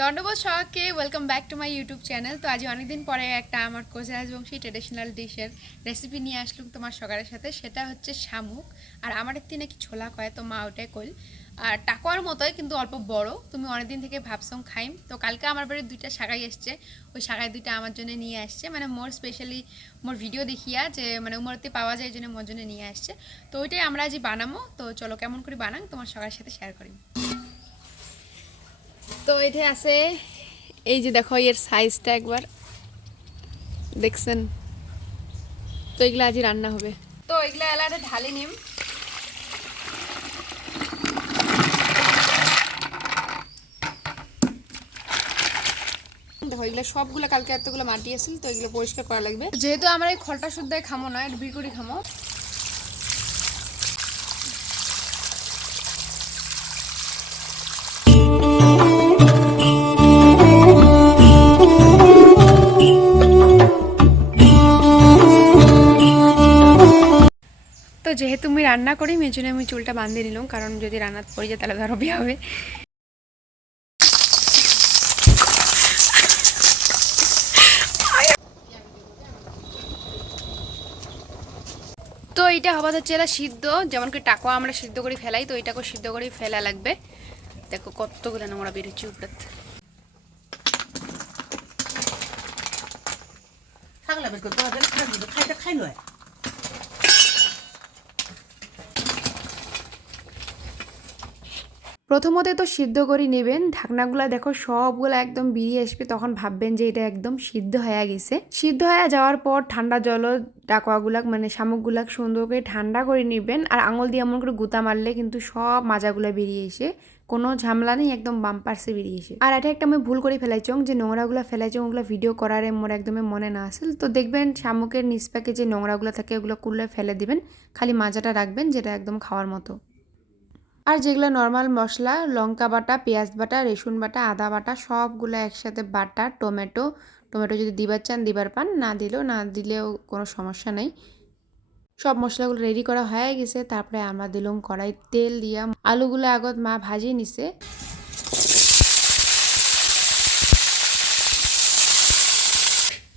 দণ্ডবোধ সবাইকে welcome back to my YouTube channel. তো আজ অনেকদিন পরে একটা আমার কোচরাজ বংশী ট্রেডিশনাল ডিশের রেসিপি নিয়ে আসলাম তোমার সকালের সাথে। সেটা হচ্ছে শামুক, আর আমার একটি নাকি ছোলা কয়, তো মা ওটাই কইল। আর টাকুয়ার মতোই কিন্তু অল্প বড়। তুমি অনেকদিন থেকে ভাবছং খাইম, তো কালকে আমার বাড়ির দুইটা শাকাই এসছে, ওই শাকাই দুইটা আমার জন্য নিয়ে আসছে, মানে মোর স্পেশালি মোর ভিডিও দেখিয়া যে মানে উমরতে পাওয়া যায়, এই জন্য মোর জন্য নিয়ে আসছে। তো ওইটাই আমরা আজ বানাবো। তো চলো কেমন করে বানাং তোমার সবার সাথে শেয়ার করি। তো এটা আছে, এই যে দেখো এর সাইজটা একবার দেখছেন। তো এগুলো আজই রান্না হবে। তো এগুলো এলাটা ঢালে নিম। দেখো এগুলো সবগুলো কালকে এতগুলো মাটি আসছিল, তো এগুলো পরিষ্কার করা লাগবে। যেহেতু আমরা এই খলটা শুদ্ধ খামো না, এটা ভিড় করে খামো। তো যেহেতু আমি রান্না করি এই জন্য আমি চুলটা বাঁধিয়ে নিলাম, কারণ যদি রান্নাত পড়ে যায় তাহলে ধরো বিয়ে হবে। তো এইটা হবা হচ্ছে এরা সিদ্ধ, যেমন কি টাকা আমরা সিদ্ধ করে ফেলাই, তো এটাকে সিদ্ধ করে ফেলা লাগবে। দেখো কতগুলো নোংরা বেরোচ্ছে উপরে। প্রথমতে তো সিদ্ধ করে নেবেন, ঢাকনাগুলা দেখো সবগুলা একদম বেরিয়ে আসবে, তখন ভাববেন যে এটা একদম সিদ্ধ হয়ে গেছে। সিদ্ধ হয়ে যাওয়ার পর ঠান্ডা জল ডাকোয়াগুলাক মানে শামুকগুলাক সুন্দর করে ঠান্ডা করে নেবেন, আর আঙুল দিয়ে এমন করে গুতা মারলে কিন্তু সব মাজাগুলা বেরিয়ে এসে কোনো ঝামেলা নেই, একদম বাম্পারসে বেরিয়ে এসে। আর এটা একটা আমি ভুল করে ফেলাইছং, যে নোংরাগুলা ফেলাইছং ওগুলো ভিডিও করার মোর একদমই মনে না আসল। তো দেখবেন শামুকের নিচপাকে যে নোংরাগুলো থাকে ওগুলো কুললে ফেলে দিবেন, খালি মাজাটা রাখবেন যেটা একদম খাওয়ার মতো। আর যেগুলো নর্মাল মশলা, লঙ্কা বাটা, পেঁয়াজ বাটা, রসুন বাটা, আদা বাটা সবগুলো একসাথে বাটা, টমেটো টমেটো যদি দিবার চান দিবার পান, না দিলেও কোনো সমস্যা নেই। সব মশলাগুলো রেডি করা হয়ে গেছে, তারপরে আমরা দিলাম কড়াই তেল দিয়া, আলুগুলো আগত মা ভাজিয়ে নিছে।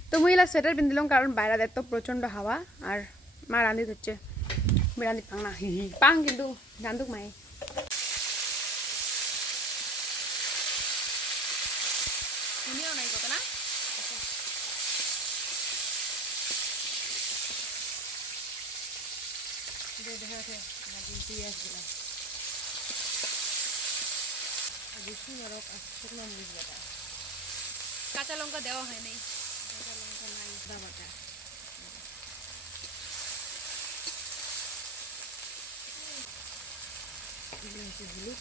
তো মহিলা সোয়েটার পিন দিলাম, কারণ বাইরে এত প্রচণ্ড হাওয়া, আর মা রাঁধি হচ্ছে রাঁধি পাং না পাং, কিন্তু রাঁধুক মায়ে। শুনিও নাই কত না। কাঁচা লঙ্কা দেওয়া হয় নাই, কাঁচা লঙ্কা নাই, আদা বাটা, হলুদ।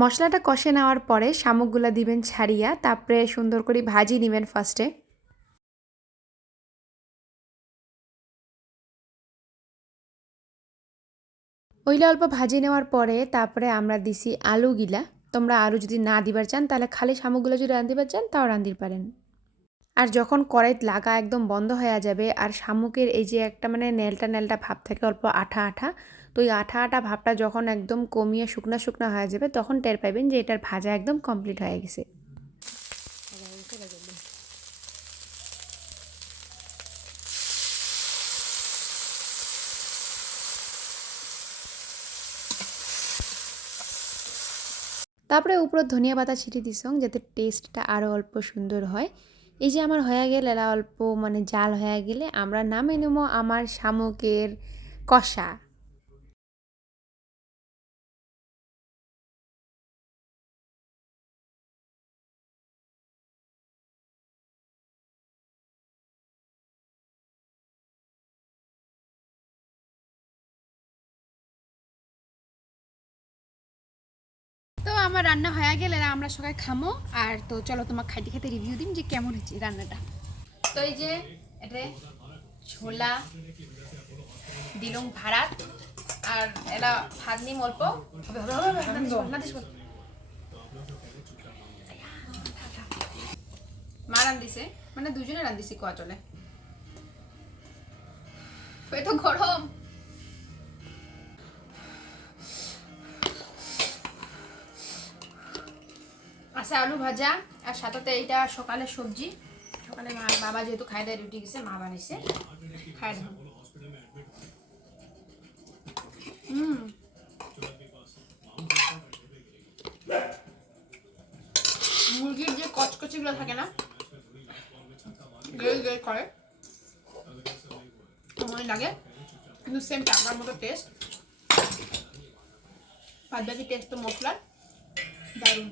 মশলাটা কষে নেওয়ার পরে শামুকগুলা দিবেন ছাড়িয়া, তারপরে সুন্দর করে ভাজি নেবেন ফার্স্টে। ওইলা অল্প ভাজি নেওয়ার পরে তারপরে আমরা দিছি আলুগুলা। তোমরা আলু যদি না দিবার চান তাহলে খালি শামুকগুলো যদি রাঁধিবার চান তাও রাঁধির পারেন। আর যখন কড়াইত লাগা একদম বন্ধ হয়ে যাবে, আর শামুকের এই যে একটা মানে নেলটা নেলটা ভাব থাকে, অল্প আঠা আঠা, তো এই আঠা আঠা ভাবটা যখন একদম কমিয়ে শুকনা শুকনা হয়ে যাবে, তখন টের পাইবেন যে এটার ভাজা একদম কমপ্লিট হয়ে গেছে। তারপরে উপরে ধনিয়া পাতা ছিটিয়ে দিছং, যাতে টেস্টটা আরও অল্প সুন্দর হয়। এই যে আমার হয়ে গেলে এলা অল্প মানে জাল হয়ে গেলে আমরা নামে নেবো আমার শামুকের কষা। তো আমার রান্না হয়ে গেলে আমরা সবাই খামো, আর তো চলো তোমার খাইতে খেতে রিভিউ দিন যে কেমন হচ্ছে রান্নাটা। তো এই যে এটা ছোলা দিলুম ভাড়াত, আর এরা ভাত নিম অল্প মা রান্ধিছে মানে দুজনে রান্ধিছি কোয়া চলে তো গরম আছে আলু ভাজা আর সাথে এইটা সকালে সবজি সকালে মা বাবা যেহেতু খাই দেয় রুটি গেছে মা বানিয়েছে খাই দেব মুরগির যে কচকচিগুলো থাকে না গেল গেল করে মনে লাগে কিন্তু সেম টাকার মতো টেস্ট বাদ বাকি টেস্ট তো মশলার দারুণ